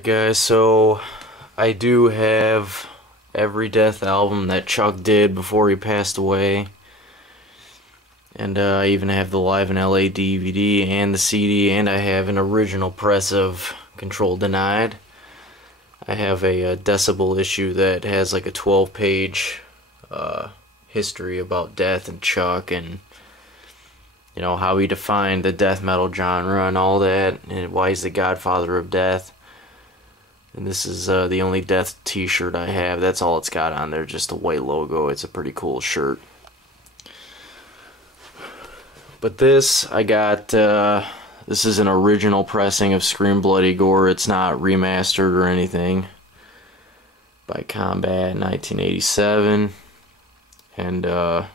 Alright guys, so I do have every Death album that Chuck did before he passed away. And I even have the Live in LA DVD and the CD, and I have an original press of Control Denied. I have a Decibel issue that has like a 12-page history about Death and Chuck, and you know how he defined the death metal genre and all that, and why he's the godfather of death. And this is the only Death t-shirt I have. That's all it's got on there, just a white logo. It's a pretty cool shirt. But this, I got, this is an original pressing of Scream Bloody Gore. It's not remastered or anything. By Combat 1987. And I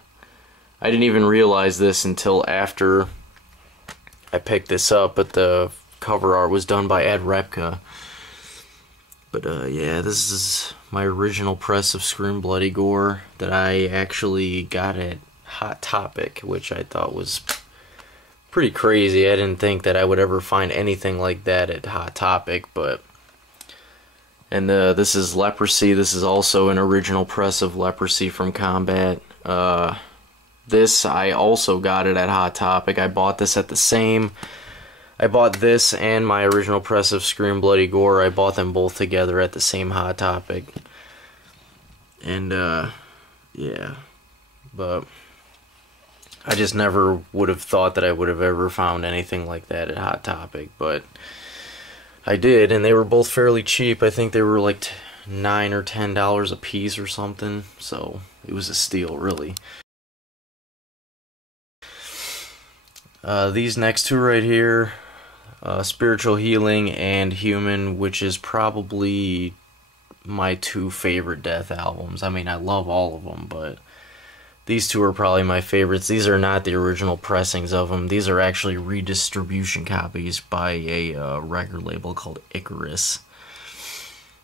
didn't even realize this until after I picked this up, but the cover art was done by Ed Repka. But yeah, this is my original press of Scream Bloody Gore that I actually got at Hot Topic, which I thought was pretty crazy. I didn't think that I would ever find anything like that at Hot Topic, but... And this is Leprosy. This is also an original press of Leprosy from Combat. This, I also got it at Hot Topic. I bought this at the same... I bought this and my original press of Scream Bloody Gore. I bought them both together at the same Hot Topic. And, yeah. But I just never would have thought that I would have ever found anything like that at Hot Topic. But I did, and they were both fairly cheap. I think they were like $9 or $10 a piece or something. So it was a steal, really. These next two right here, Spiritual Healing and Human, which is probably my two favorite Death albums. I mean, I love all of them, but these two are probably my favorites. These are not the original pressings of them. These are actually redistribution copies by a record label called Icarus,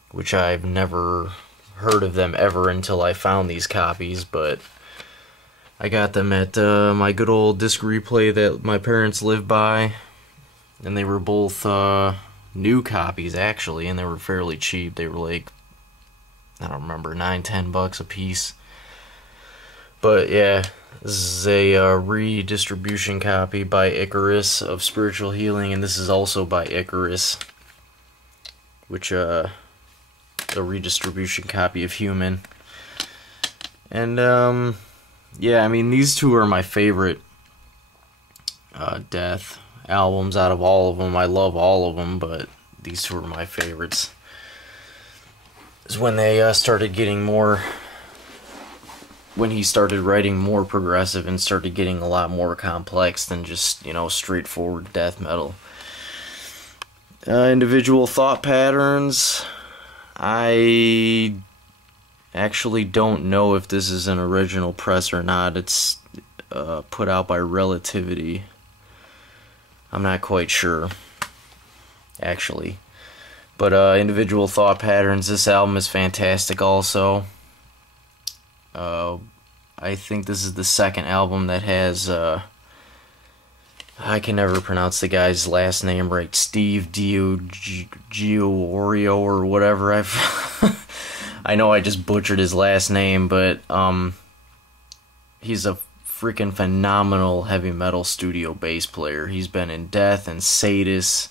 which I've never heard of them ever until I found these copies, but I got them at my good old disc replay that my parents lived by, and they were both new copies actually, and they were fairly cheap. They were like, I don't remember, $9-10 a piece. But yeah, this is a redistribution copy by Icarus of Spiritual Healing, and this is also by Icarus, which the redistribution copy of Human. And yeah, I mean, these two are my favorite Death albums out of all of them. I love all of them, but these two are my favorites. Is when they started getting more... When he started writing more progressive and started getting a lot more complex than just, you know, straightforward death metal. Individual Thought Patterns. I actually don't know if this is an original press or not. It's put out by Relativity. I'm not quite sure, actually. But Individual Thought Patterns, this album is fantastic also. I think this is the second album that has, I can never pronounce the guy's last name right, Steve Giorio or whatever. I know I just butchered his last name, but he's a freaking phenomenal heavy metal studio bass player. He's been in Death and Sadist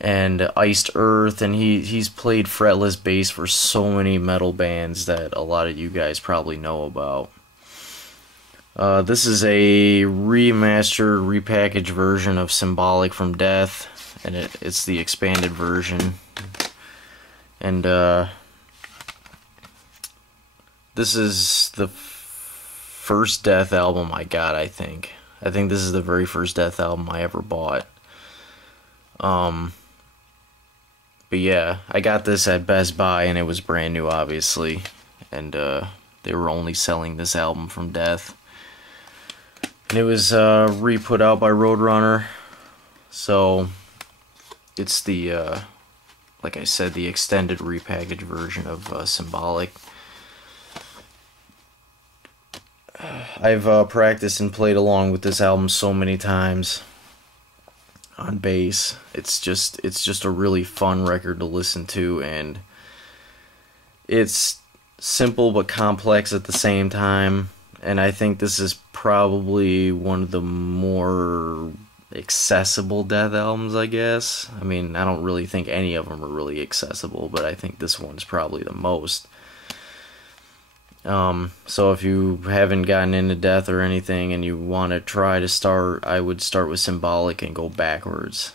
and Iced Earth, and he's played fretless bass for so many metal bands that a lot of you guys probably know about. This is a remastered, repackaged version of Symbolic from Death, and it's the expanded version. And this is the first Death album I got, I think. I think this is the very first Death album I ever bought. But yeah, I got this at Best Buy, and it was brand new, obviously. And they were only selling this album from Death. And it was re-put out by Roadrunner. So it's the, like I said, the extended repackaged version of Symbolic. I've practiced and played along with this album so many times. on bass. It's just a really fun record to listen to, and it's simple but complex at the same time. And I think this is probably one of the more accessible Death albums, I guess. I mean, I don't really think any of them are really accessible, but I think this one's probably the most. So if you haven't gotten into Death or anything and you want to try to start, I would start with Symbolic and go backwards.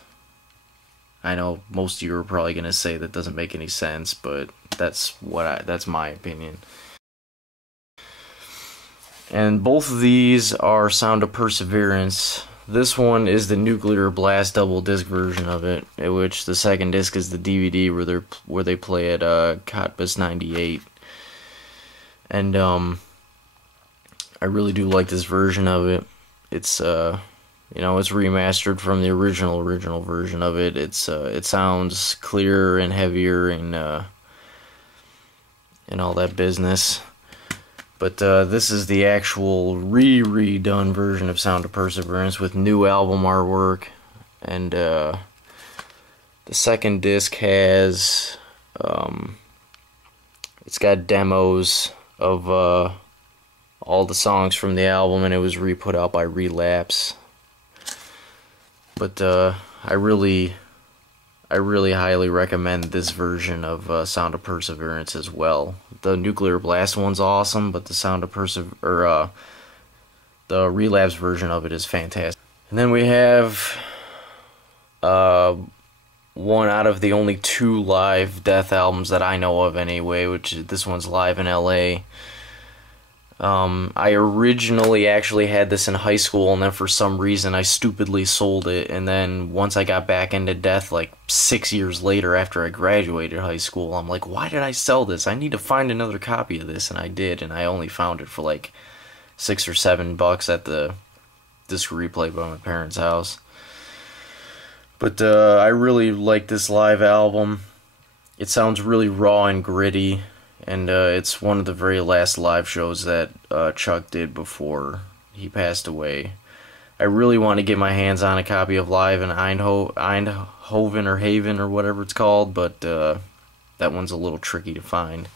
I know most of you are probably going to say that doesn't make any sense, but that's my opinion. And both of these are Sound of Perseverance. This one is the Nuclear Blast double disc version of it, in which the second disc is the DVD where they play at Cottbus 98. And I really do like this version of it. It's it's remastered from the original version of it. It sounds clearer and heavier and all that business. But this is the actual redone version of Sound of Perseverance with new album artwork. And the second disc has it's got demos of all the songs from the album, and it was re-put out by Relapse. But I really highly recommend this version of Sound of Perseverance as well. The Nuclear Blast one's awesome, but the the Relapse version of it is fantastic. And then we have one out of the only 2 live Death albums that I know of anyway, which this one's live in LA. I originally actually had this in high school, and then for some reason I stupidly sold it, and then once I got back into Death like 6 years later after I graduated high school, I'm like, why did I sell this? I need to find another copy of this, and I did, and I only found it for like $6 or $7 at the disc replay by my parents' house. But I really like this live album. It sounds really raw and gritty. And it's one of the very last live shows that Chuck did before he passed away. I really want to get my hands on a copy of Live in Eindhoven or Haven or whatever it's called, but that one's a little tricky to find.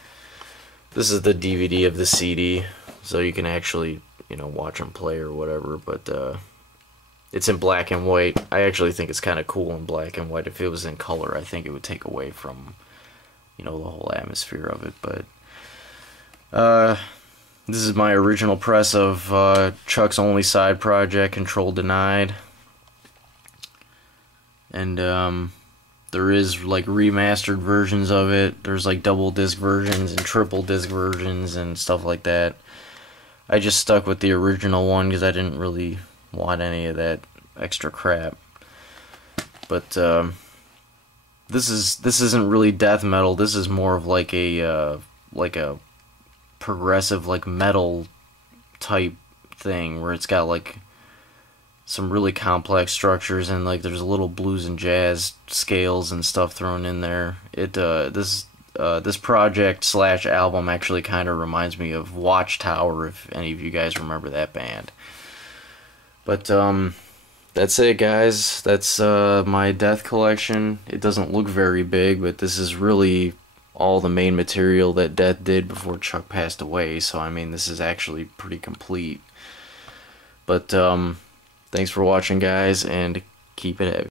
This is the DVD of the CD, so you can actually, watch them play or whatever, but it's in black and white. I actually think it's kind of cool in black and white. If it was in color, I think it would take away from the whole atmosphere of it. But this is my original press of Chuck's only side project, Control Denied. And there is like remastered versions of it. There's like double disc versions and triple disc versions and stuff like that. I just stuck with the original one because I didn't really want any of that extra crap. But this isn't really death metal. This is more of like a progressive like metal type thing where it's got like some really complex structures and like there's a little blues and jazz scales and stuff thrown in there. This project / album actually kind of reminds me of Watchtower, if any of you guys remember that band. But that's it, guys. That's my Death collection. It doesn't look very big, but this is really all the main material that Death did before Chuck passed away, so I mean this is actually pretty complete. But thanks for watching, guys, and keep it heavy.